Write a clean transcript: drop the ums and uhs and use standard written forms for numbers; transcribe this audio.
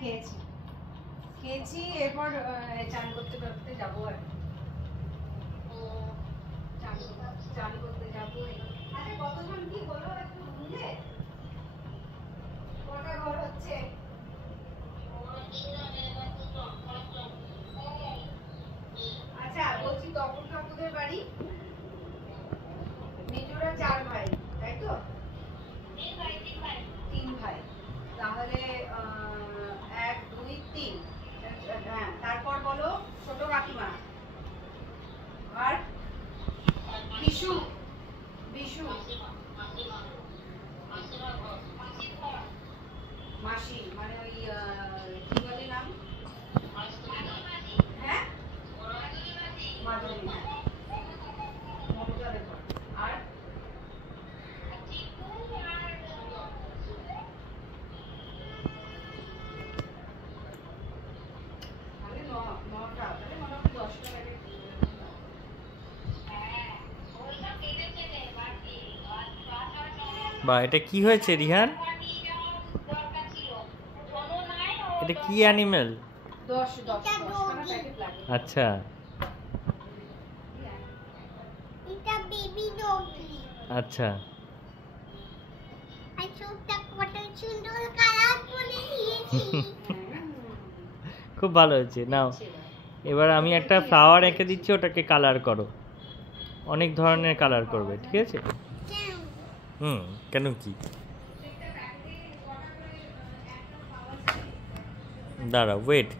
খেয়েছি খেয়েছি এরপর চান করতে করতে যাবো আর চান করতে যাবো। আরে কতজন কি হলো একটু বুঝলে কটা ঘর হচ্ছে? আচ্ছা বলছি তপন কাকুদের বাড়ি মেজোরা 4 ভাই তাই তো? 3 ভাই তাহলে 1 2 3 হ্যাঁ তারপর বলো ছোট কাকিমা আর বিশু বিশু মাসি মানে ওই কি বলে নাম? হ্যাঁ মাধুরী মমতাদের ঘর আর তাহলে 9টা তাহলে মোটামুটি 10টা লাগে। বা এটা কি হয়েছে রিহান? এটা কি অ্যানিমেল? 10 খানা প্যাকেট লাগে। আচ্ছা এটা বেবি ডগি। আচ্ছা আর চোখটা কত সুন্দর কালার করে দিয়েছি। খুব ভালো হয়েছে। নাও এবার আমি একটা ফ্লাওয়ার এঁকে দিচ্ছি, ওটাকে কালার করো। অনেক ধরনের কালার করবে, ঠিক আছে? কেন কি? দাঁড়াও, ওয়েট।